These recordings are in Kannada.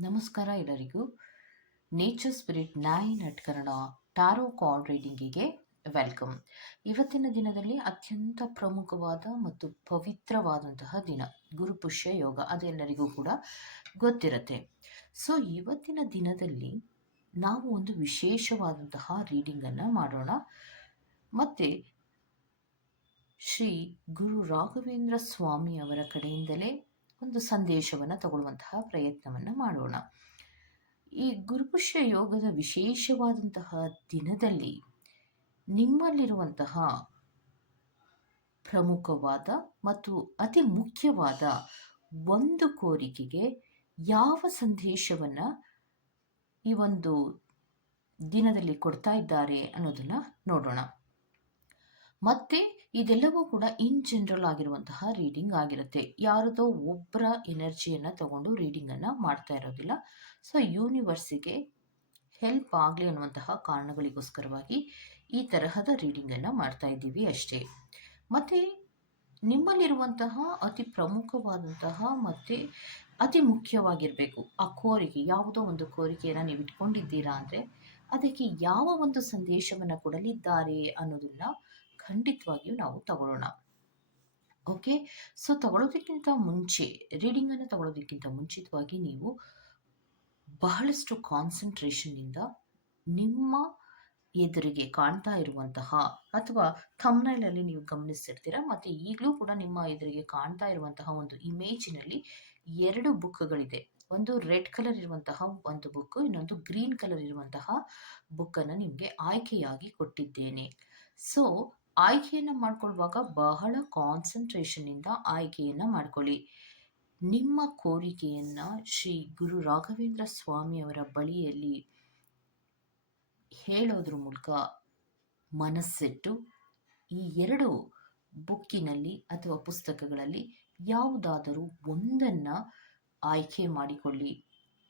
ನಮಸ್ಕಾರ ಎಲ್ಲರಿಗೂ. ನೇಚರ್ ಸ್ಪಿರಿಟ್ ನಾಯಿ ನಟ್ಕರಣ ಟಾರೋ ಕಾರ್ಡ್ ರೀಡಿಂಗಿಗೆ ವೆಲ್ಕಮ್ ಇವತ್ತಿನ ದಿನದಲ್ಲಿ ಅತ್ಯಂತ ಪ್ರಮುಖವಾದ ಮತ್ತು ಪವಿತ್ರವಾದಂತಹ ದಿನ, ಗುರುಪುಷ್ಯ ಯೋಗ ಅದೆಲ್ಲರಿಗೂ ಕೂಡ ಗೊತ್ತಿರುತ್ತೆ. ಸೊ ಇವತ್ತಿನ ದಿನದಲ್ಲಿ ನಾವು ಒಂದು ವಿಶೇಷವಾದಂತಹ ರೀಡಿಂಗನ್ನು ಮಾಡೋಣ. ಮತ್ತು ಶ್ರೀ ಗುರು ರಾಘವೇಂದ್ರ ಸ್ವಾಮಿ ಅವರ ಕಡೆಯಿಂದಲೇ ಒಂದು ಸಂದೇಶವನ್ನು ತಗೊಳ್ಳುವಂತಹ ಪ್ರಯತ್ನವನ್ನು ಮಾಡೋಣ. ಈ ಗುರುಪುಷ್ಯ ಯೋಗದ ವಿಶೇಷವಾದಂತಹ ದಿನದಲ್ಲಿ ನಿಮ್ಮಲ್ಲಿರುವಂತಹ ಪ್ರಮುಖವಾದ ಮತ್ತು ಅತಿ ಮುಖ್ಯವಾದ ಒಂದು ಕೋರಿಕೆಗೆ ಯಾವ ಸಂದೇಶವನ್ನು ಈ ಒಂದು ದಿನದಲ್ಲಿ ಕೊಡ್ತಾ ಇದ್ದಾರೆ ಅನ್ನೋದನ್ನು ನೋಡೋಣ. ಮತ್ತೆ ಇದೆಲ್ಲವೂ ಕೂಡ ಇನ್ ಜನರಲ್ ಆಗಿರುವಂತಹ ರೀಡಿಂಗ್ ಆಗಿರುತ್ತೆ. ಯಾರದೋ ಒಬ್ಬರ ಎನರ್ಜಿಯನ್ನು ತಗೊಂಡು ರೀಡಿಂಗನ್ನು ಮಾಡ್ತಾ ಇರೋದಿಲ್ಲ. ಸೊ ಯೂನಿವರ್ಸಿಗೆ ಹೆಲ್ಪ್ ಆಗಲಿ ಅನ್ನುವಂತಹ ಕಾರಣಗಳಿಗೋಸ್ಕರವಾಗಿ ಈ ತರಹದ ರೀಡಿಂಗನ್ನು ಮಾಡ್ತಾ ಇದ್ದೀವಿ ಅಷ್ಟೇ. ಮತ್ತು ನಿಮ್ಮಲ್ಲಿರುವಂತಹ ಅತಿ ಪ್ರಮುಖವಾದಂತಹ ಮತ್ತು ಅತಿ ಮುಖ್ಯವಾಗಿರಬೇಕು. ಆ ಕೋರಿಕೆ, ಯಾವುದೋ ಒಂದು ಕೋರಿಕೆಯನ್ನು ನೀವು ಇಟ್ಕೊಂಡಿದ್ದೀರಾ ಅಂದರೆ ಅದಕ್ಕೆ ಯಾವ ಒಂದು ಸಂದೇಶವನ್ನು ಕೊಡಲಿದ್ದಾರೆ ಅನ್ನೋದನ್ನ ಖಂಡಿತವಾಗಿಯೂ ನಾವು ತಗೊಳ್ಳೋಣ. ಓಕೆ ಸೊ ತಗೊಳ್ಳೋದಕ್ಕಿಂತ ಮುಂಚೆ ರೀಡಿಂಗನ್ನು ತಗೊಳ್ಳೋದಕ್ಕಿಂತ ಮುಂಚಿತವಾಗಿ ನೀವು ಬಹಳಷ್ಟು ಕಾನ್ಸಂಟ್ರೇಷನ್ನಿಂದ ನಿಮ್ಮ ಎದುರಿಗೆ ಕಾಣ್ತಾ ಇರುವಂತಹ ಅಥವಾ ಥಮ್ನೈಲಲ್ಲಿ ನೀವು ಗಮನಿಸಿರ್ತೀರ ಮತ್ತು ಈಗಲೂ ಕೂಡ ನಿಮ್ಮ ಎದುರಿಗೆ ಕಾಣ್ತಾ ಇರುವಂತಹ ಒಂದು ಇಮೇಜಿನಲ್ಲಿ ಎರಡು ಬುಕ್ಗಳಿದೆ ಒಂದು ರೆಡ್ ಕಲರ್ ಇರುವಂತಹ ಒಂದು ಬುಕ್ ಇನ್ನೊಂದು ಗ್ರೀನ್ ಕಲರ್ ಇರುವಂತಹ ಬುಕ್ಕನ್ನು ನಿಮಗೆ ಆಯ್ಕೆಯಾಗಿ ಕೊಟ್ಟಿದ್ದೇನೆ. ಸೊ ಆಯ್ಕೆಯನ್ನು ಮಾಡ್ಕೊಳ್ಳುವಾಗ ಬಹಳ ಕಾನ್ಸಂಟ್ರೇಷನಿಂದ ಆಯ್ಕೆಯನ್ನು ಮಾಡ್ಕೊಳ್ಳಿ. ನಿಮ್ಮ ಕೋರಿಕೆಯನ್ನು ಶ್ರೀ ಗುರು ರಾಘವೇಂದ್ರ ಸ್ವಾಮಿಯವರ ಬಳಿಯಲ್ಲಿ ಹೇಳೋದ್ರ ಮೂಲಕ ಮನಸ್ಸಿಟ್ಟು ಈ ಎರಡು ಬುಕ್ಕಿನಲ್ಲಿ ಅಥವಾ ಪುಸ್ತಕಗಳಲ್ಲಿ ಯಾವುದಾದರೂ ಒಂದನ್ನು ಆಯ್ಕೆ ಮಾಡಿಕೊಳ್ಳಿ.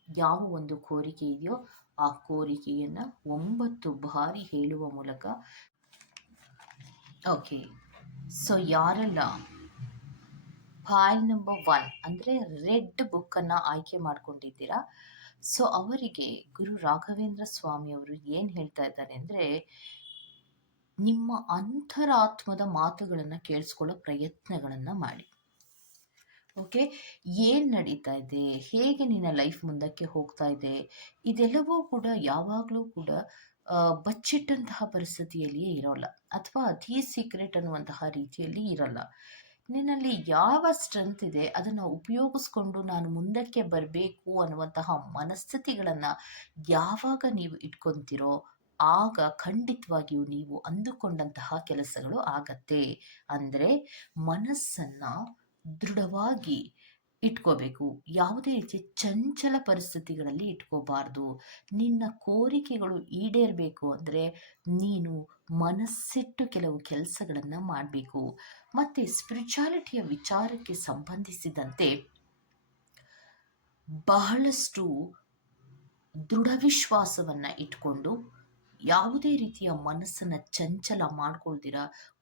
ಯಾವ ಒಂದು ಕೋರಿಕೆ ಇದೆಯೋ ಆ ಕೋರಿಕೆಯನ್ನು ಒಂಬತ್ತು ಬಾರಿ ಹೇಳುವ ಮೂಲಕ ಓಕೆ ಸೊ ಯಾರೆಲ್ಲ ಫೈಲ್ ನಂಬರ್ ಒನ್ ಅಂದರೆ ರೆಡ್ ಬುಕ್ಕನ್ನು ಆಯ್ಕೆ ಮಾಡ್ಕೊಂಡಿದ್ದೀರಾ? ಸೊ ಅವರಿಗೆ ಗುರು ರಾಘವೇಂದ್ರ ಸ್ವಾಮಿಯವರು ಏನು ಹೇಳ್ತಾ ಇದ್ದಾರೆ ಅಂದರೆ ನಿಮ್ಮ ಅಂತರಾತ್ಮದ ಮಾತುಗಳನ್ನು ಕೇಳಿಸ್ಕೊಳ್ಳೋ ಪ್ರಯತ್ನಗಳನ್ನು ಮಾಡಿ. ಓಕೆ ಏನು ನಡೀತಾ ಇದೆ? ಹೇಗೆ ನಿನ್ನ ಲೈಫ್ ಮುಂದಕ್ಕೆ ಹೋಗ್ತಾ ಇದೆ? ಇದೆಲ್ಲವೂ ಕೂಡ ಯಾವಾಗಲೂ ಕೂಡ ಬಚ್ಚಿಟ್ಟಂತಹ ಪರಿಸ್ಥಿತಿಯಲ್ಲಿಯೇ ಇರೋಲ್ಲ. ಅಥವಾ ಅತೀ ಸೀಕ್ರೆಟ್ ಅನ್ನುವಂತಹ ರೀತಿಯಲ್ಲಿ ಇರಲ್ಲ. ನಿನ್ನಲ್ಲಿ ಯಾವ ಸ್ಟ್ರೆಂತ್ ಇದೆ, ಅದನ್ನು ಉಪಯೋಗಿಸ್ಕೊಂಡು ನಾನು ಮುಂದಕ್ಕೆ ಬರಬೇಕು ಅನ್ನುವಂತಹ ಮನಸ್ಥಿತಿಗಳನ್ನು ಯಾವಾಗ ನೀವು ಇಟ್ಕೊತಿರೋ, ಆಗ ಖಂಡಿತವಾಗಿಯೂ ನೀವು ಅಂದುಕೊಂಡಂತಹ ಕೆಲಸಗಳು ಆಗತ್ತೆ. ಅಂದರೆ ಮನಸ್ಸನ್ನು ದೃಢವಾಗಿ ಇಟ್ಕೋಬೇಕು. ಯಾವುದೇ ರೀತಿಯ ಚಂಚಲ ಪರಿಸ್ಥಿತಿಗಳಲ್ಲಿ ಇಟ್ಕೋಬಾರ್ದು. ನಿನ್ನ ಕೋರಿಕೆಗಳು ಈಡೇರಬೇಕು ಅಂದರೆ ನೀನು ಮನಸ್ಸಿಟ್ಟು ಕೆಲವು ಕೆಲಸಗಳನ್ನು ಮಾಡಬೇಕು. ಮತ್ತು ಸ್ಪಿರಿಚುಯಾಲಿಟಿಯ ವಿಚಾರಕ್ಕೆ ಸಂಬಂಧಿಸಿದಂತೆ ಬಹಳಷ್ಟು ದೃಢ ವಿಶ್ವಾಸವನ್ನು ಇಟ್ಕೊಂಡು ಯಾವುದೇ ರೀತಿಯ ಮನಸ್ಸನ್ನು ಚಂಚಲ ಮಾಡ್ಕೊಳ್ದಿರ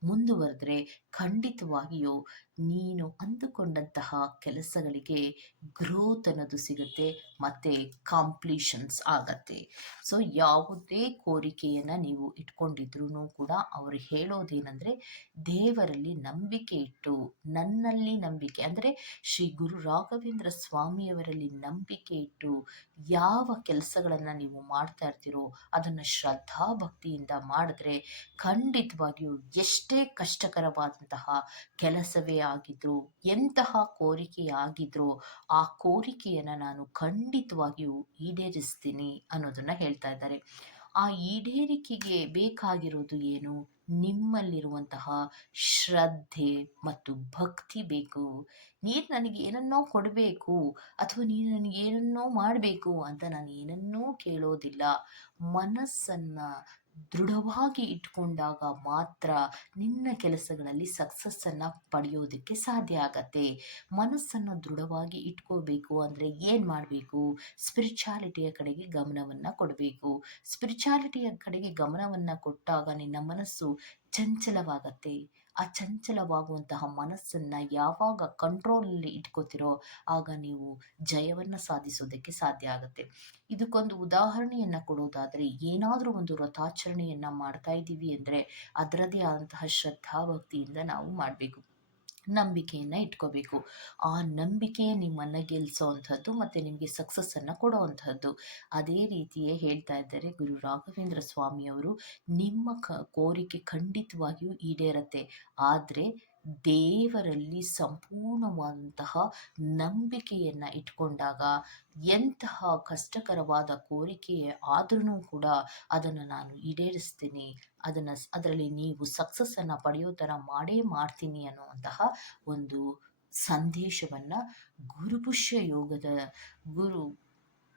ಮುಂದುವರೆದ್ರೆ ಖಂಡಿತವಾಗಿಯೂ ನೀನು ಅಂದುಕೊಂಡಂತಹ ಕೆಲಸಗಳಿಗೆ ಗ್ರೋತ್ ಅನ್ನೋದು ಸಿಗುತ್ತೆ, ಮತ್ತು ಕಾಂಪ್ಲೀಷನ್ಸ್ ಆಗತ್ತೆ. ಸೊ ಯಾವುದೇ ಕೋರಿಕೆಯನ್ನು ನೀವು ಇಟ್ಕೊಂಡಿದ್ರೂ ಕೂಡ ಅವರು ಹೇಳೋದೇನೆಂದರೆ, ದೇವರಲ್ಲಿ ನಂಬಿಕೆ ಇಟ್ಟು, ನನ್ನಲ್ಲಿ ನಂಬಿಕೆ, ಅಂದರೆ ಶ್ರೀ ಗುರು ರಾಘವೇಂದ್ರ ಸ್ವಾಮಿಯವರಲ್ಲಿ ನಂಬಿಕೆ ಇಟ್ಟು ಯಾವ ಕೆಲಸಗಳನ್ನು ನೀವು ಮಾಡ್ತಾ ಇರ್ತೀರೋ, ಅದನ್ನು ಶ್ರದ್ಧಾ ಭಕ್ತಿಯಿಂದ ಮಾಡಿದ್ರೆ ಖಂಡಿತವಾಗಿಯೂ ಎಷ್ಟೇ ಕಷ್ಟಕರವಾದಂತಹ ಕೆಲಸವೇ ಆಗಿದ್ರು, ಎಂತಹ ಕೋರಿಕೆಯಾಗಿದ್ರೂ ಆ ಕೋರಿಕೆಯನ್ನು ನಾನು ಖಂಡಿತವಾಗಿಯೂ ಈಡೇರಿಸ್ತೀನಿ ಅನ್ನೋದನ್ನ ಹೇಳ್ತಾ ಇದ್ದಾರೆ. ಆ ಈಡೇರಿಕೆಗೆ ಬೇಕಾಗಿರೋದು ಏನು? ನಿಮ್ಮಲ್ಲಿರುವಂತಹ ಶ್ರದ್ಧೆ ಮತ್ತು ಭಕ್ತಿ ಬೇಕು. ನೀನು ನನಗೆ ಏನನ್ನೋ ಕೊಡಬೇಕು ಅಥವಾ ನೀನು ನನಗೆ ಏನನ್ನೋ ಮಾಡಬೇಕು ಅಂತ ನಾನು ಏನನ್ನೂ ಕೇಳೋದಿಲ್ಲ. ಮನಸ್ಸನ್ನು ದೃಢವಾಗಿ ಇಟ್ಕೊಂಡಾಗ ಮಾತ್ರ ನಿನ್ನ ಕೆಲಸಗಳಲ್ಲಿ ಸಕ್ಸಸ್ಸನ್ನು ಪಡೆಯೋದಕ್ಕೆ ಸಾಧ್ಯ ಆಗತ್ತೆ. ಮನಸ್ಸನ್ನು ದೃಢವಾಗಿ ಇಟ್ಕೋಬೇಕು ಅಂದರೆ ಏನು ಮಾಡಬೇಕು? ಸ್ಪಿರಿಚುಯಾಲಿಟಿಯ ಕಡೆಗೆ ಗಮನವನ್ನು ಕೊಡಬೇಕು. ಸ್ಪಿರಿಚುಯಾಲಿಟಿಯ ಕಡೆಗೆ ಗಮನವನ್ನು ಕೊಟ್ಟಾಗ ನಿನ್ನ ಮನಸ್ಸು ಚಂಚಲವಾಗತ್ತೆ. ಆ ಚಂಚಲವಾಗುವಂತಹ ಮನಸ್ಸನ್ನು ಯಾವಾಗ ಕಂಟ್ರೋಲಲ್ಲಿ ಇಟ್ಕೋತಿರೋ ಆಗ ನೀವು ಜಯವನ್ನು ಸಾಧಿಸೋದಕ್ಕೆ ಸಾಧ್ಯ ಆಗುತ್ತೆ. ಇದಕ್ಕೊಂದು ಉದಾಹರಣೆಯನ್ನು ಕೊಡೋದಾದರೆ ಏನಾದರೂ ಒಂದು ವ್ರತಾಚರಣೆಯನ್ನು ಮಾಡ್ತಾ ಇದ್ದೀವಿ ಅಂದರೆ ಅದರದೇ ಆದಂತಹ ಶ್ರದ್ಧಾಭಕ್ತಿಯಿಂದ ನಾವು ಮಾಡಬೇಕು. ನಂಬಿಕೆಯನ್ನು ಇಟ್ಕೋಬೇಕು. ಆ ನಂಬಿಕೆ ನಿಮ್ಮನ್ನು ಗೆಲ್ಲಿಸೋವಂಥದ್ದು ಮತ್ತು ನಿಮಗೆ ಸಕ್ಸಸ್ಸನ್ನು ಕೊಡೋವಂಥದ್ದು ಅದೇ ರೀತಿಯೇ ಹೇಳ್ತಾ ಇದ್ದಾರೆ ಗುರು ರಾಘವೇಂದ್ರ ಸ್ವಾಮಿಯವರು, ನಿಮ್ಮ ಕ, ಕೋರಿಕೆ ಖಂಡಿತವಾಗಿಯೂ ಈಡೇರುತ್ತೆ. ಆದರೆ ದೇವರಲ್ಲಿ ಸಂಪೂರ್ಣವಾದಂತಹ ನಂಬಿಕೆಯನ್ನು ಇಟ್ಕೊಂಡಾಗ ಎಂತಹ ಕಷ್ಟಕರವಾದ ಕೋರಿಕೆ ಆದ್ರೂ ಕೂಡ ಅದನ್ನು ನಾನು ಈಡೇರಿಸ್ತೀನಿ. ಅದನ್ನು ಅದರಲ್ಲಿ ನೀವು ಸಕ್ಸಸ್ಸನ್ನು ಪಡೆಯೋ ಥರ ಮಾಡೇ ಮಾಡ್ತೀನಿ ಅನ್ನುವಂತಹ ಒಂದು ಸಂದೇಶವನ್ನು ಗುರುಪುಷ್ಯ ಯೋಗದ, ಗುರು,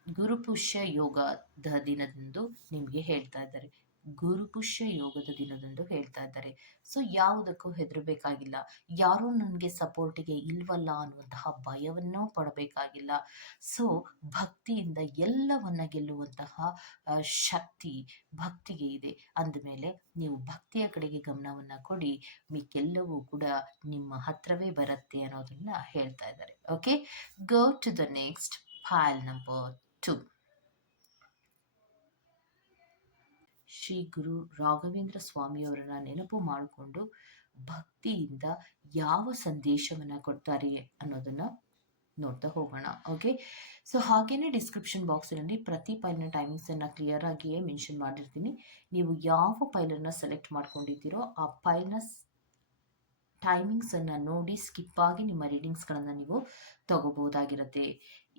ಗುರುಪುಷ್ಯ ಯೋಗದ ದಿನದಂದು ನಿಮಗೆ ಹೇಳ್ತಾ ಇದ್ದಾರೆ. ಗುರುಪುಷ್ಯ ಯೋಗದ ದಿನದಂದು ಹೇಳ್ತಾ ಇದ್ದಾರೆ. ಸೊ ಯಾವುದಕ್ಕೂ ಹೆದರಬೇಕಾಗಿಲ್ಲ. ಯಾರೂ ನನಗೆ ಸಪೋರ್ಟಿಗೆ ಇಲ್ವಲ್ಲ ಅನ್ನುವಂತಹ ಭಯವನ್ನೂ ಪಡಬೇಕಾಗಿಲ್ಲ. ಸೊ ಭಕ್ತಿಯಿಂದ ಎಲ್ಲವನ್ನ ಗೆಲ್ಲುವಂತಹ ಶಕ್ತಿ ಭಕ್ತಿಗೆ ಇದೆ. ಅಂದಮೇಲೆ ನೀವು ಭಕ್ತಿಯ ಕಡೆಗೆ ಗಮನವನ್ನು ಕೊಡಿ. ಮಿಕ್ಕೆಲ್ಲವೂ ಕೂಡ ನಿಮ್ಮ ಹತ್ರವೇ ಬರುತ್ತೆ ಅನ್ನೋದನ್ನ ಹೇಳ್ತಾ ಇದ್ದಾರೆ. Okay go to the next file number two Shri Guru Raghavendra ಸ್ವಾಮಿಯವರನ್ನ ನೆನಪು ಮಾಡಿಕೊಂಡು ಭಕ್ತಿಯಿಂದ ಯಾವ ಸಂದೇಶವನ್ನ ಕೊಡ್ತಾರೆ ಅನ್ನೋದನ್ನ ನೋಡ್ತಾ ಹೋಗೋಣ. ಓಕೆ ಸೊ ಹಾಗೇನೆ ಡಿಸ್ಕ್ರಿಪ್ಷನ್ ಬಾಕ್ಸಿನಲ್ಲಿ ಪ್ರತಿ ಫೈಲ್ನ ಟೈಮಿಂಗ್ಸನ್ನು ಕ್ಲಿಯರ್ ಆಗಿಯೇ ಮೆನ್ಷನ್ ಮಾಡಿರ್ತೀನಿ. ನೀವು ಯಾವ ಫೈಲನ್ನು ಸೆಲೆಕ್ಟ್ ಮಾಡ್ಕೊಂಡಿದ್ದೀರೋ ಆ ಫೈಲ್ನ ಟೈಮಿಂಗ್ಸನ್ನು ನೋಡಿ ಸ್ಕಿಪ್ ಆಗಿ ನಿಮ್ಮ ರೀಡಿಂಗ್ಸ್ಗಳನ್ನು ನೀವು ತಗೋಬೋದಾಗಿರುತ್ತೆ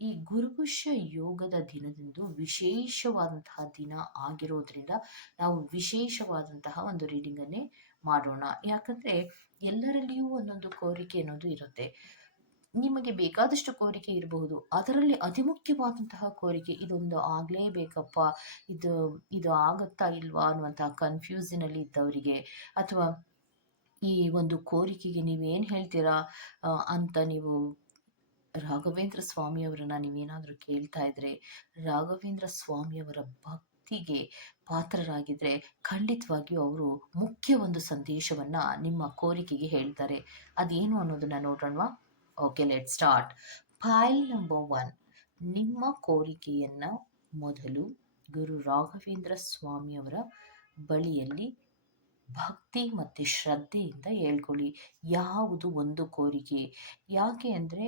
ಈ ಗುರುಪುಷ್ಯ ಯೋಗದ ದಿನದಂದು ವಿಶೇಷವಾದಂತಹ ದಿನ ಆಗಿರೋದ್ರಿಂದ ನಾವು ವಿಶೇಷವಾದಂತಹ ಒಂದು ರೀಡಿಂಗನ್ನೇ ಮಾಡೋಣ. ಯಾಕಂದರೆ ಎಲ್ಲರಲ್ಲಿಯೂ ಒಂದೊಂದು ಕೋರಿಕೆ ಅನ್ನೋದು ಇರುತ್ತೆ. ನಿಮಗೆ ಬೇಕಾದಷ್ಟು ಕೋರಿಕೆ ಇರಬಹುದು. ಅದರಲ್ಲಿ ಅತಿ ಮುಖ್ಯವಾದಂತಹ ಕೋರಿಕೆ, ಇದೊಂದು ಆಗಲೇಬೇಕಪ್ಪ, ಇದು ಇದು ಆಗುತ್ತಾ ಇಲ್ವಾ? ಅನ್ನುವಂತಹ ಕನ್ಫ್ಯೂಸಿನಲ್ಲಿ ಇದ್ದವರಿಗೆ, ಅಥವಾ ಈ ಒಂದು ಕೋರಿಕೆಗೆ ನೀವೇನು ಹೇಳ್ತೀರಾ ಅಂತ ನೀವು ರಾಘವೇಂದ್ರ ಸ್ವಾಮಿಯವರನ್ನ ನೀವೇನಾದರೂ ಕೇಳ್ತಾ ಇದ್ರೆ, ರಾಘವೇಂದ್ರ ಸ್ವಾಮಿಯವರ ಭಕ್ತಿಗೆ ಪಾತ್ರರಾಗಿದ್ರೆ ಖಂಡಿತವಾಗಿಯೂ ಅವರು ಮುಖ್ಯ ಒಂದು ಸಂದೇಶವನ್ನ ನಿಮ್ಮ ಕೋರಿಕೆಗೆ ಹೇಳ್ತಾರೆ. ಅದೇನು ಅನ್ನೋದನ್ನ ನೋಡೋಣವಾ okay let start file number one ನಿಮ್ಮ ಕೋರಿಕೆಯನ್ನ ಮೊದಲು ಗುರು ರಾಘವೇಂದ್ರ ಸ್ವಾಮಿಯವರ ಬಳಿಯಲ್ಲಿ ಭಕ್ತಿ ಮತ್ತು ಶ್ರದ್ಧೆಯಿಂದ ಹೇಳ್ಕೊಳ್ಳಿ. ಯಾವುದು ಒಂದು ಕೋರಿಕೆ? ಯಾಕೆ ಅಂದರೆ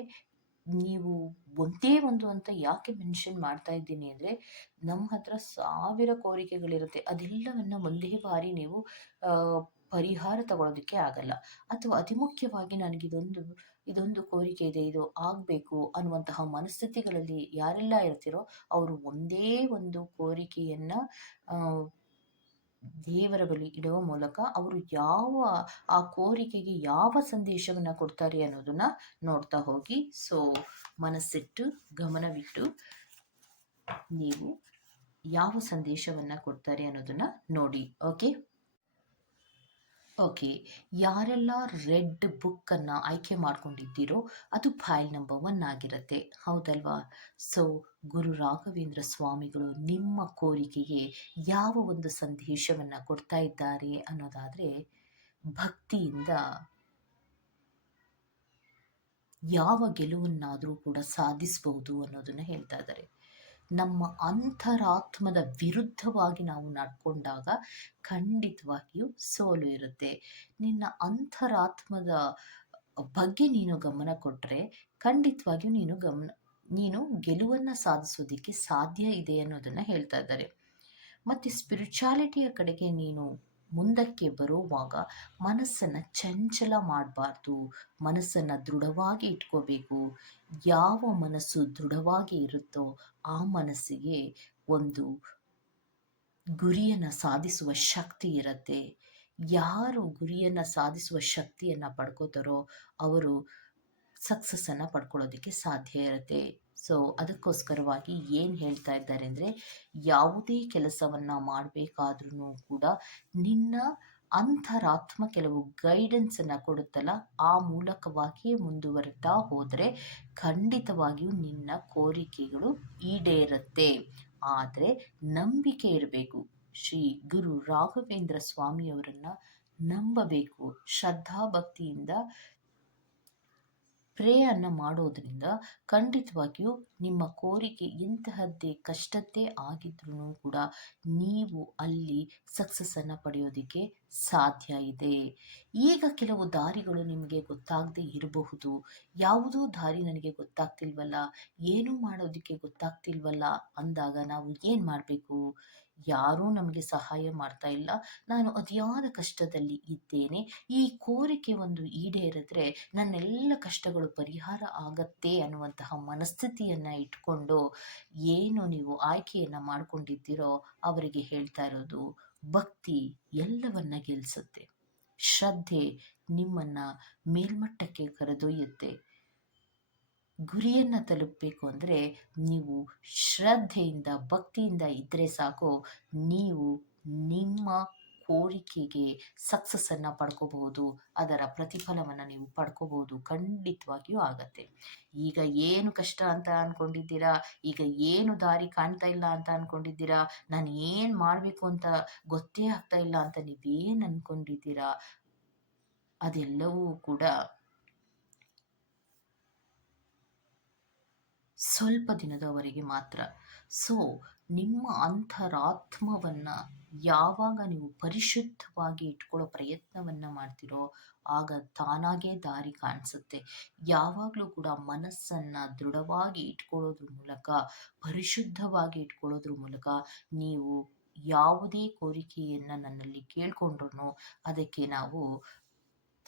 ನೀವು ಒಂದೇ ಒಂದು ಅಂತ ಯಾಕೆ ಮೆನ್ಷನ್ ಮಾಡ್ತಾ ಇದ್ದೀನಿ ಅಂದರೆ ನಮ್ಮ ಹತ್ರ ಸಾವಿರ ಕೋರಿಕೆಗಳಿರುತ್ತೆ. ಅದೆಲ್ಲವನ್ನು ಒಂದೇ ಬಾರಿ ನೀವು ಪರಿಹಾರ ತಗೊಳ್ಳೋದಕ್ಕೆ ಆಗಲ್ಲ. ಅಥವಾ ಅತಿ ಮುಖ್ಯವಾಗಿ ನನಗಿದೊಂದು ಇದೊಂದು ಕೋರಿಕೆ ಇದೆ, ಇದು ಆಗಬೇಕು ಅನ್ನುವಂತಹ ಮನಸ್ಥಿತಿಗಳಲ್ಲಿ ಯಾರೆಲ್ಲ ಇರ್ತಿರೋ, ಅವರು ಒಂದೇ ಒಂದು ಕೋರಿಕೆಯನ್ನು ದೇವರ ಬಳಿ ಇಡುವ ಮೂಲಕ ಅವರು ಯಾವ, ಆ ಕೋರಿಕೆಗೆ ಯಾವ ಸಂದೇಶವನ್ನು ಕೊಡ್ತಾರೆ ಅನ್ನೋದನ್ನ ನೋಡ್ತಾ ಹೋಗಿ. ಸೊ ಮನಸ್ಸಿಟ್ಟು, ಗಮನವಿಟ್ಟು ನೀವು ಯಾವ ಸಂದೇಶವನ್ನು ಕೊಡ್ತಾರೆ ಅನ್ನೋದನ್ನ ನೋಡಿ ಓಕೆ ಓಕೆ. ಯಾರೆಲ್ಲ ರೆಡ್ ಬುಕ್ಕನ್ನು ಆಯ್ಕೆ ಮಾಡ್ಕೊಂಡಿದ್ದೀರೋ ಅದು ಫೈಲ್ ನಂಬರ್ ಒನ್ ಆಗಿರುತ್ತೆ. ಹೌದಲ್ವಾ? ಸೊ ಗುರು ರಾಘವೇಂದ್ರ ಸ್ವಾಮಿಗಳು ನಿಮ್ಮ ಕೋರಿಕೆಗೆ ಯಾವ ಒಂದು ಸಂದೇಶವನ್ನು ಕೊಡ್ತಾ ಇದ್ದಾರೆ ಅನ್ನೋದಾದರೆ, ಭಕ್ತಿಯಿಂದ ಯಾವ ಗೆಲುವನ್ನಾದರೂ ಕೂಡ ಸಾಧಿಸಬಹುದು ಅನ್ನೋದನ್ನು ಹೇಳ್ತಾ ಇದ್ದಾರೆ. ನಮ್ಮ ಅಂತರಾತ್ಮದ ವಿರುದ್ಧವಾಗಿ ನಾವು ನಡ್ಕೊಂಡಾಗ ಖಂಡಿತವಾಗಿಯೂ ಸೋಲು ಇರುತ್ತೆ. ನಿನ್ನ ಅಂತರಾತ್ಮದ ಬಗ್ಗೆ ನೀನು ಗಮನ ಕೊಟ್ಟರೆ ಖಂಡಿತವಾಗಿಯೂ ನೀನು ಗಮನ, ನೀನು ಗೆಲುವನ್ನು ಸಾಧಿಸೋದಕ್ಕೆ ಸಾಧ್ಯ ಇದೆ ಅನ್ನೋದನ್ನು ಹೇಳ್ತಾ ಇದ್ದಾರೆ. ಮತ್ತು ಸ್ಪಿರಿಚುಯಾಲಿಟಿಯ ಕಡೆಗೆ ನೀನು ಮುಂದಕ್ಕೆ ಬರುವಾಗ ಮನಸ್ಸನ್ನು ಚಂಚಲ ಮಾಡಬಾರ್ದು, ಮನಸ್ಸನ್ನು ದೃಢವಾಗಿ ಇಟ್ಕೋಬೇಕು. ಯಾವ ಮನಸ್ಸು ದೃಢವಾಗಿ ಇರುತ್ತೋ ಆ ಮನಸ್ಸಿಗೆ ಒಂದು ಗುರಿಯನ್ನು ಸಾಧಿಸುವ ಶಕ್ತಿ ಇರುತ್ತೆ. ಯಾರು ಗುರಿಯನ್ನು ಸಾಧಿಸುವ ಶಕ್ತಿಯನ್ನು ಪಡ್ಕೋತಾರೋ ಅವರು ಸಕ್ಸಸ್ಸನ್ನು ಪಡ್ಕೊಳ್ಳೋದಕ್ಕೆ ಸಾಧ್ಯ ಇರುತ್ತೆ. ಸೊ, ಅದಕ್ಕೋಸ್ಕರವಾಗಿ ಏನು ಹೇಳ್ತಾ ಇದ್ದಾರೆ ಅಂದರೆ, ಯಾವುದೇ ಕೆಲಸವನ್ನು ಮಾಡಬೇಕಾದ್ರೂ ಕೂಡ ನಿನ್ನ ಅಂತರಾತ್ಮ ಕೆಲವು ಗೈಡೆನ್ಸನ್ನು ಕೊಡುತ್ತಲ್ಲ, ಆ ಮೂಲಕವಾಗಿಯೇ ಮುಂದುವರಿತಾ ಹೋದರೆ ಖಂಡಿತವಾಗಿಯೂ ನಿನ್ನ ಕೋರಿಕೆಗಳು ಈಡೇರುತ್ತೆ. ಆದರೆ ನಂಬಿಕೆ ಇರಬೇಕು. ಶ್ರೀ ಗುರು ರಾಘವೇಂದ್ರ ಸ್ವಾಮಿಯವರನ್ನು ನಂಬಬೇಕು. ಶ್ರದ್ಧಾ ಭಕ್ತಿಯಿಂದ ಪ್ರೇಯನ್ನು ಮಾಡೋದ್ರಿಂದ ಖಂಡಿತವಾಗಿಯೂ ನಿಮ್ಮ ಕೋರಿಕೆ ಎಂತಹದ್ದೇ ಕಷ್ಟದ್ದೇ ಆಗಿದ್ರೂ ಕೂಡ ನೀವು ಅಲ್ಲಿ ಸಕ್ಸಸ್ಸನ್ನು ಪಡೆಯೋದಕ್ಕೆ ಸಾಧ್ಯ ಇದೆ. ಈಗ ಕೆಲವು ದಾರಿಗಳು ನಿಮಗೆ ಗೊತ್ತಾಗದೇ ಇರಬಹುದು. ಯಾವುದೋ ದಾರಿ ನನಗೆ ಗೊತ್ತಾಗ್ತಿಲ್ವಲ್ಲ? ಏನು ಮಾಡೋದಕ್ಕೆ ಗೊತ್ತಾಗ್ತಿಲ್ವಲ್ಲ? ಅಂದಾಗ ನಾವು ಏನು ಮಾಡಬೇಕು? ಯಾರೂ ನಮಗೆ ಸಹಾಯ ಮಾಡ್ತಾ ಇಲ್ಲ. ನಾನು ಅತಿಯಾದ ಕಷ್ಟದಲ್ಲಿ ಇದ್ದೇನೆ. ಈ ಕೋರಿಕೆ ಒಂದು ಈಡೇರಿದ್ರೆ ನನ್ನೆಲ್ಲ ಕಷ್ಟಗಳು ಪರಿಹಾರ ಆಗತ್ತೆ ಅನ್ನುವಂತಹ ಮನಸ್ಥಿತಿಯನ್ನು ಇಟ್ಕೊಂಡು ಏನು ನೀವು ಆಯ್ಕೆಯನ್ನು ಮಾಡ್ಕೊಂಡಿದ್ದೀರೋ ಅವರಿಗೆ ಹೇಳ್ತಾ ಇರೋದು ಭಕ್ತಿ ಎಲ್ಲವನ್ನ ಗೆಲ್ಲಿಸುತ್ತೆ ಶ್ರದ್ಧೆ ನಿಮ್ಮನ್ನ ಮೇಲ್ಮಟ್ಟಕ್ಕೆ ಕರೆದೊಯ್ಯುತ್ತೆ. ಗುರಿಯನ್ನು ತಲುಪಬೇಕು ಅಂದರೆ ನೀವು ಶ್ರದ್ಧೆಯಿಂದ, ಭಕ್ತಿಯಿಂದ ಇದ್ದರೆ ಸಾಕು. ನೀವು ನಿಮ್ಮ ಕೋರಿಕೆಗೆ ಸಕ್ಸಸ್ಸನ್ನು ಪಡ್ಕೋಬಹುದು. ಅದರ ಪ್ರತಿಫಲವನ್ನು ನೀವು ಪಡ್ಕೋಬಹುದು. ಖಂಡಿತವಾಗಿಯೂ ಆಗತ್ತೆ. ಈಗ ಏನು ಕಷ್ಟ ಅಂತ ಅಂದ್ಕೊಂಡಿದ್ದೀರಾ ಈಗ ಏನು ದಾರಿ ಕಾಣ್ತಾ ಇಲ್ಲ ಅಂತ ಅಂದ್ಕೊಂಡಿದ್ದೀರಾ ನಾನು ಏನು ಮಾಡಬೇಕು ಅಂತ ಗೊತ್ತೇ ಆಗ್ತಾ ಇಲ್ಲ ಅಂತ ನೀವೇನು ಅಂದ್ಕೊಂಡಿದ್ದೀರಾ ಅದೆಲ್ಲವೂ ಕೂಡ ಸ್ವಲ್ಪ ದಿನದವರೆಗೆ ಮಾತ್ರ. ಸೊ ನಿಮ್ಮ ಅಂತರಾತ್ಮವನ್ನು ಯಾವಾಗ ನೀವು ಪರಿಶುದ್ಧವಾಗಿ ಇಟ್ಕೊಳ್ಳೋ ಪ್ರಯತ್ನವನ್ನು ಮಾಡ್ತೀರೋ, ಆಗ ತಾನಾಗೇ ದಾರಿ ಕಾಣಿಸುತ್ತೆ. ಯಾವಾಗಲೂ ಕೂಡ ಮನಸ್ಸನ್ನು ದೃಢವಾಗಿ ಇಟ್ಕೊಳ್ಳೋದ್ರ ಮೂಲಕ, ಪರಿಶುದ್ಧವಾಗಿ ಇಟ್ಕೊಳ್ಳೋದ್ರ ಮೂಲಕ ನೀವು ಯಾವುದೇ ಕೋರಿಕೆಯನ್ನು ನನ್ನಲ್ಲಿ ಕೇಳ್ಕೊಂಡ್ರು ಅದಕ್ಕೆ ನಾವು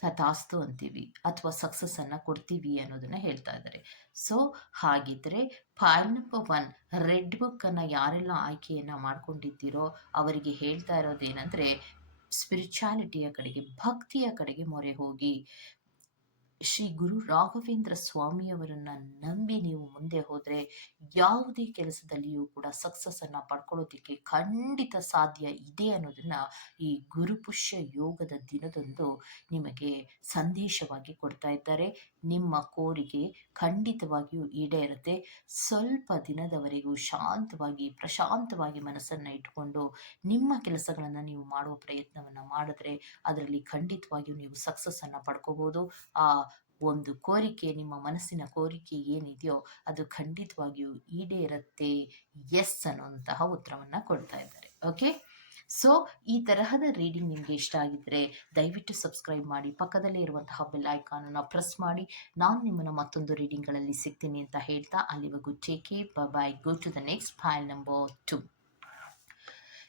ತಥಾಸ್ತು ಅಂತೀವಿ ಅಥವಾ ಸಕ್ಸಸ್ಸನ್ನು ಕೊಡ್ತೀವಿ ಅನ್ನೋದನ್ನ ಹೇಳ್ತಾ ಇದ್ದಾರೆ ಸೊ ಹಾಗಿದ್ರೆ ಫೈಲ್ ನಂಬರ್ ಒನ್ ರೆಡ್ ಬುಕ್ಕನ್ನು ಯಾರೆಲ್ಲ ಆಯ್ಕೆಯನ್ನ ಮಾಡ್ಕೊಂಡಿದ್ದೀರೋ ಅವರಿಗೆ ಹೇಳ್ತಾ ಇರೋದೇನಂದ್ರೆ ಸ್ಪಿರಿಚುಯಾಲಿಟಿಯ ಕಡೆಗೆ, ಭಕ್ತಿಯ ಕಡೆಗೆ ಮೊರೆ ಹೋಗಿ. ಶ್ರೀ ಗುರು ರಾಘವೇಂದ್ರ ಸ್ವಾಮಿಯವರನ್ನ ನಂಬಿ ನೀವು ಮುಂದೆ ಹೋದ್ರೆ ಯಾವುದೇ ಕೆಲಸದಲ್ಲಿಯೂ ಕೂಡ ಸಕ್ಸಸ್ಸನ್ನು ಪಡ್ಕೊಳ್ಳೋದಕ್ಕೆ ಖಂಡಿತ ಸಾಧ್ಯ ಇದೆ ಅನ್ನೋದನ್ನ ಈ ಗುರುಪುಷ್ಯ ಯೋಗದ ದಿನದಂದು ನಿಮಗೆ ಸಂದೇಶವಾಗಿ ಕೊಡ್ತಾ ಇದ್ದಾರೆ. ನಿಮ್ಮ ಕೋರಿಕೆ ಖಂಡಿತವಾಗಿಯೂ ಈಡೇರುತ್ತೆ. ಸ್ವಲ್ಪ ದಿನದವರೆಗೂ ಶಾಂತವಾಗಿ, ಪ್ರಶಾಂತವಾಗಿ ಮನಸ್ಸನ್ನು ಇಟ್ಟುಕೊಂಡು ನಿಮ್ಮ ಕೆಲಸಗಳನ್ನು ನೀವು ಮಾಡುವ ಪ್ರಯತ್ನವನ್ನು ಮಾಡಿದ್ರೆ ಅದರಲ್ಲಿ ಖಂಡಿತವಾಗಿಯೂ ನೀವು ಸಕ್ಸಸ್ಸನ್ನು ಪಡ್ಕೋಬೋದು. ಆ ಒಂದು ಕೋರಿಕೆ, ನಿಮ್ಮ ಮನಸ್ಸಿನ ಕೋರಿಕೆ ಏನಿದೆಯೋ ಅದು ಖಂಡಿತವಾಗಿಯೂ ಈಡೇರುತ್ತೆ. ಎಸ್ ಅನ್ನುವಂತಹ ಉತ್ತರವನ್ನು ಕೊಡ್ತಾ ಇದ್ದಾರೆ. ಓಕೆ ಸೊ, ಈ ತರಹದ ರೀಡಿಂಗ್ ನಿಮಗೆ ಇಷ್ಟ ಆಗಿದ್ದರೆ ದಯವಿಟ್ಟು ಸಬ್ಸ್ಕ್ರೈಬ್ ಮಾಡಿ, ಪಕ್ಕದಲ್ಲೇ ಇರುವಂತಹ ಬೆಲ್ ಐಕಾನನ್ನು ಪ್ರೆಸ್ ಮಾಡಿ. ನಾನು ನಿಮ್ಮನ್ನು ಮತ್ತೊಂದು ರೀಡಿಂಗ್ಗಳಲ್ಲಿ ಸಿಗ್ತೀನಿ ಅಂತ ಹೇಳ್ತಾ, ಅಲ್ಲಿವರೆಗೂ take bye go to the next file number two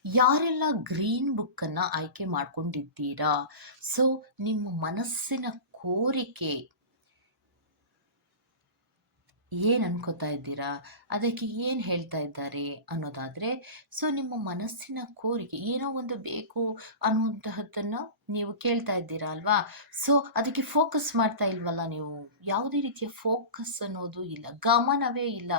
ಯಾರೆಲ್ಲ ಗ್ರೀನ್ ಬುಕ್ಕನ್ನು ಆಯ್ಕೆ ಮಾಡ್ಕೊಂಡಿದ್ದೀರಾ? ಸೊ, ನಿಮ್ಮ ಮನಸ್ಸಿನ ಕೋರಿಕೆ ಏನು ಅನ್ಕೋತಾ ಇದ್ದೀರಾ? ಅದಕ್ಕೆ ಏನು ಹೇಳ್ತಾ ಇದ್ದಾರೆ ಅನ್ನೋದಾದರೆ, ಸೊ ನಿಮ್ಮ ಮನಸ್ಸಿನ ಕೋರಿಕೆ, ಏನೋ ಒಂದು ಬೇಕು ಅನ್ನುವಂತಹದ್ದನ್ನು ನೀವು ಕೇಳ್ತಾ ಇದ್ದೀರಾ ಅಲ್ವಾ? ಸೊ ಅದಕ್ಕೆ ಫೋಕಸ್ ಮಾಡ್ತಾ ಇಲ್ವಲ್ಲ ನೀವು? ಯಾವುದೇ ರೀತಿಯ ಫೋಕಸ್ ಅನ್ನೋದು ಇಲ್ಲ, ಗಮನವೇ ಇಲ್ಲ.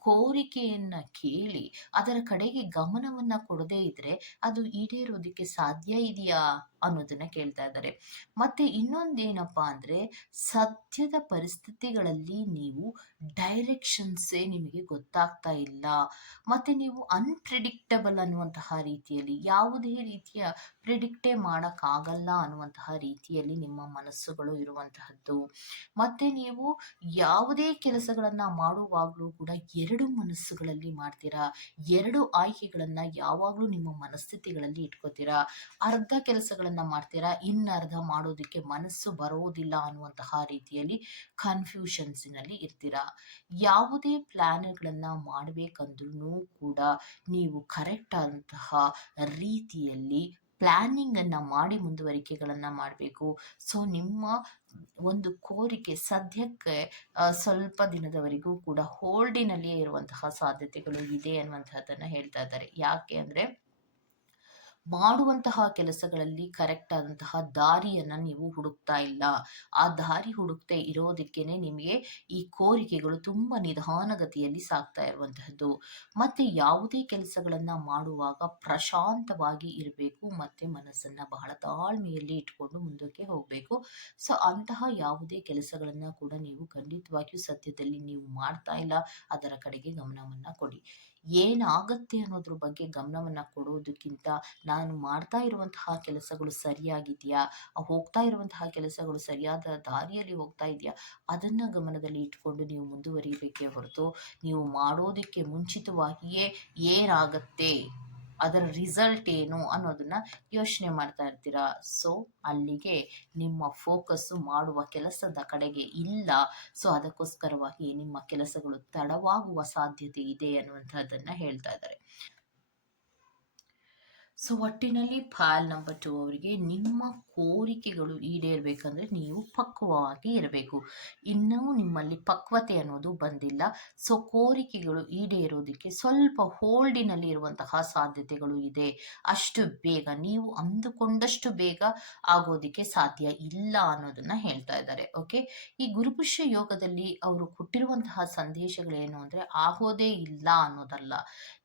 ಕೋರಿಕೆಯನ್ನು ಕೇಳಿ ಅದರ ಕಡೆಗೆ ಗಮನವನ್ನ ಕೊಡದೇ ಇದ್ರೆ ಅದು ಈಡೇರೋದಕ್ಕೆ ಸಾಧ್ಯ ಇದೆಯಾ ಅನ್ನೋದನ್ನ ಕೇಳ್ತಾ ಇದ್ದಾರೆ. ಮತ್ತೆ ಇನ್ನೊಂದೇನಪ್ಪ ಅಂದ್ರೆ ಸದ್ಯದ ಪರಿಸ್ಥಿತಿಗಳಲ್ಲಿ ನೀವು ಡೈರೆಕ್ಷನ್ಸೇ ನಿಮಗೆ ಗೊತ್ತಾಗ್ತಾ ಇಲ್ಲ. ಮತ್ತೆ ನೀವು ಅನ್ಪ್ರಿಡಿಕ್ಟಬಲ್ ಅನ್ನುವಂತಹ ರೀತಿಯಲ್ಲಿ ಯಾವುದೇ ರೀತಿಯ ಪ್ರಿಡಿಕ್ಟೇ ಮಾಡೋಕ್ಕಾಗಲ್ಲ ಅನ್ನುವಂತಹ ರೀತಿಯಲ್ಲಿ ನಿಮ್ಮ ಮನಸ್ಸುಗಳು ಇರುವಂತಹದ್ದು. ಮತ್ತೆ ನೀವು ಯಾವುದೇ ಕೆಲಸಗಳನ್ನು ಮಾಡುವಾಗಲೂ ಕೂಡ ಎರಡು ಮನಸ್ಸುಗಳಲ್ಲಿ ಮಾಡ್ತೀರಾ? ಎರಡು ಆಯ್ಕೆಗಳನ್ನು ಯಾವಾಗಲೂ ನಿಮ್ಮ ಮನಸ್ಥಿತಿಗಳಲ್ಲಿ ಇಟ್ಕೋತೀರಾ? ಅರ್ಧ ಕೆಲಸಗಳನ್ನು ಮಾಡ್ತೀರಾ? ಇನ್ನರ್ಧ ಮಾಡೋದಕ್ಕೆ ಮನಸ್ಸು ಬರೋದಿಲ್ಲ ಅನ್ನುವಂತಹ ರೀತಿಯಲ್ಲಿ ಕನ್ಫ್ಯೂಷನ್ಸಿನಲ್ಲಿ ಇರ್ತೀರಾ? ಯಾವುದೇ ಪ್ಲ್ಯಾನ್ಗಳನ್ನು ಮಾಡಬೇಕಂದ್ರೂ ಕೂಡ ನೀವು ಕರೆಕ್ಟ್ ಆದಂತಹ ರೀತಿಯಲ್ಲಿ ಪ್ಲ್ಯಾನಿಂಗನ್ನು ಮಾಡಿ ಮುಂದುವರಿಕೆಗಳನ್ನು ಮಾಡಬೇಕು. ಸೊ, ನಿಮ್ಮ ಒಂದು ಕೋರಿಕೆ ಸದ್ಯಕ್ಕೆ ಸ್ವಲ್ಪ ದಿನದವರೆಗೂ ಕೂಡ ಹೋಲ್ಡಿನಲ್ಲಿಯೇ ಇರುವಂತಹ ಸಾಧ್ಯತೆಗಳು ಇದೆ ಅನ್ನುವಂಥದ್ದನ್ನು ಹೇಳ್ತಾ ಇದ್ದಾರೆ. ಯಾಕೆ ಅಂದರೆ ಮಾಡುವಂತಹ ಕೆಲಸಗಳಲ್ಲಿ ಕರೆಕ್ಟ್ ಆದಂತಹ ದಾರಿಯನ್ನು ನೀವು ಹುಡುಕ್ತಾ ಇಲ್ಲ. ಆ ದಾರಿ ಹುಡುಕ್ತಾ ಇರೋದಕ್ಕೇನೆ ನಿಮಗೆ ಈ ಕೋರಿಕೆಗಳು ತುಂಬ ನಿಧಾನಗತಿಯಲ್ಲಿ ಸಾಗ್ತಾ ಇರುವಂತಹದ್ದು. ಮತ್ತೆ ಯಾವುದೇ ಕೆಲಸಗಳನ್ನು ಮಾಡುವಾಗ ಪ್ರಶಾಂತವಾಗಿ ಇರಬೇಕು, ಮತ್ತೆ ಮನಸ್ಸನ್ನು ಬಹಳ ತಾಳ್ಮೆಯಲ್ಲಿ ಇಟ್ಕೊಂಡು ಮುಂದಕ್ಕೆ ಹೋಗಬೇಕು. ಸೊ ಅಂತಹ ಯಾವುದೇ ಕೆಲಸಗಳನ್ನು ಕೂಡ ನೀವು ಖಂಡಿತವಾಗಿಯೂ ಸದ್ಯದಲ್ಲಿ ನೀವು ಮಾಡ್ತಾ ಇಲ್ಲ. ಅದರ ಕಡೆಗೆ ಗಮನವನ್ನು ಕೊಡಿ. ಏನಾಗತ್ತೆ ಅನ್ನೋದ್ರ ಬಗ್ಗೆ ಗಮನವನ್ನು ಕೊಡೋದಕ್ಕಿಂತ ನಾನು ಮಾಡ್ತಾ ಇರುವಂತಹ ಕೆಲಸಗಳು ಸರಿಯಾಗಿದೆಯಾ? ಹೋಗ್ತಾ ಇರುವಂತಹ ಕೆಲಸಗಳು ಸರಿಯಾದ ದಾರಿಯಲ್ಲಿ ಹೋಗ್ತಾ ಇದೆಯಾ? ಅದನ್ನು ಗಮನದಲ್ಲಿ ಇಟ್ಕೊಂಡು ನೀವು ಮುಂದುವರಿಬೇಕೇ ಹೊರತು, ನೀವು ಮಾಡೋದಕ್ಕೆ ಮುಂಚಿತವಾಗಿಯೇ ಏನಾಗತ್ತೆ? ಅದರ ರಿಸಲ್ಟ್ ಏನು ಅನ್ನೋದನ್ನ ಯೋಚನೆ ಮಾಡ್ತಾ ಇರ್ತೀರಾ? ಸೊ ಅಲ್ಲಿಗೆ ನಿಮ್ಮ ಫೋಕಸ್ಸು ಮಾಡುವ ಕೆಲಸದ ಕಡೆಗೆ ಇಲ್ಲ. ಸೊ ಅದಕ್ಕೋಸ್ಕರವಾಗಿ ನಿಮ್ಮ ಕೆಲಸಗಳು ತಡವಾಗುವ ಸಾಧ್ಯತೆ ಇದೆ ಅನ್ನುವಂಥದ್ದನ್ನು ಹೇಳ್ತಾ ಇದ್ದಾರೆ. ಸೊ ಒಟ್ಟಿನಲ್ಲಿ ಫಾಲ್ ನಂಬರ್ ಟು ಅವರಿಗೆ ನಿಮ್ಮ ಕೋರಿಕೆಗಳು ಈಡೇರಬೇಕಂದ್ರೆ ನೀವು ಪಕ್ವವಾಗಿ ಇರಬೇಕು. ಇನ್ನೂ ನಿಮ್ಮಲ್ಲಿ ಪಕ್ವತೆ ಅನ್ನೋದು ಬಂದಿಲ್ಲ. ಸೊ ಕೋರಿಕೆಗಳು ಈಡೇರೋದಕ್ಕೆ ಸ್ವಲ್ಪ ಹೋಲ್ಡಿನಲ್ಲಿ ಇರುವಂತಹ ಸಾಧ್ಯತೆಗಳು ಇದೆ. ಅಷ್ಟು ಬೇಗ, ನೀವು ಅಂದುಕೊಂಡಷ್ಟು ಬೇಗ ಆಗೋದಕ್ಕೆ ಸಾಧ್ಯ ಇಲ್ಲ ಅನ್ನೋದನ್ನ ಹೇಳ್ತಾ ಇದ್ದಾರೆ ಓಕೆ ಈ ಗುರುಪುಷ್ಯ ಯೋಗದಲ್ಲಿ ಅವರು ಕೊಟ್ಟಿರುವಂತಹ ಸಂದೇಶಗಳೇನು ಅಂದರೆ, ಆಗೋದೇ ಇಲ್ಲ ಅನ್ನೋದಲ್ಲ.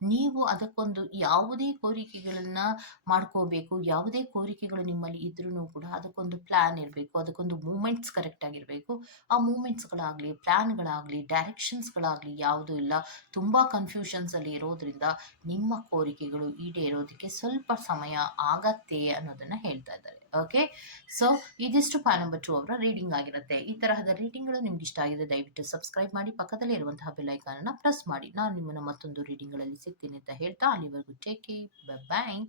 ನೀವು ಅದಕ್ಕೊಂದು ಯಾವುದೇ ಕೋರಿಕೆಗಳನ್ನು ಮಾಡ್ಕೋಬೇಕು. ಯಾವುದೇ ಕೋರಿಕೆಗಳು ನಿಮ್ಮಲ್ಲಿ ಇದ್ರೂ ಕೂಡ ಅದಕ್ಕೊಂದು ಪ್ಲ್ಯಾನ್ ಇರಬೇಕು. ಅದಕ್ಕೊಂದು ಮೂಮೆಂಟ್ಸ್ ಕರೆಕ್ಟ್ ಆಗಿರಬೇಕು. ಆ ಮೂಮೆಂಟ್ಸ್ಗಳಾಗಲಿ ಪ್ಲ್ಯಾನ್ಗಳಾಗಲಿ ಡೈರೆಕ್ಷನ್ಸ್ಗಳಾಗಲಿ ಯಾವುದೂ ಇಲ್ಲ. ತುಂಬ ಕನ್ಫ್ಯೂಷನ್ಸಲ್ಲಿ ಇರೋದ್ರಿಂದ ನಿಮ್ಮ ಕೋರಿಕೆಗಳು ಈಡೇರೋದಕ್ಕೆ ಸ್ವಲ್ಪ ಸಮಯ ಆಗತ್ತೆ ಅನ್ನೋದನ್ನು ಹೇಳ್ತಾ ಇದ್ದಾರೆ. ಓಕೆ ಸೊ ಇದಿಷ್ಟು ಪ್ಯಾನ್ ನಂಬರ್ ಟು ಅವರ ರೀಡಿಂಗ್ ಆಗಿರುತ್ತೆ. ಈ ತರಹದ ರೀಡಿಂಗ್ಗಳು ನಿಮ್ಗೆ ಇಷ್ಟ ಆಗಿದೆ ದಯವಿಟ್ಟು ಸಬ್ಸ್ಕ್ರೈಬ್ ಮಾಡಿ, ಪಕ್ಕದಲ್ಲಿ ಇರುವಂತಹ ಬೆಲ್ಲೈಕಾನನ್ನು ಪ್ರೆಸ್ ಮಾಡಿ. ನಾನು ನಿಮ್ಮನ್ನು ಮತ್ತೊಂದು ರೀಡಿಂಗ್ಗಳಲ್ಲಿ ಸಿಗ್ತೀನಿ ಅಂತ ಹೇಳ್ತಾ ಅಲ್ಲಿವರೆಗೂ ಟೇಕ್ ಬಾಯ್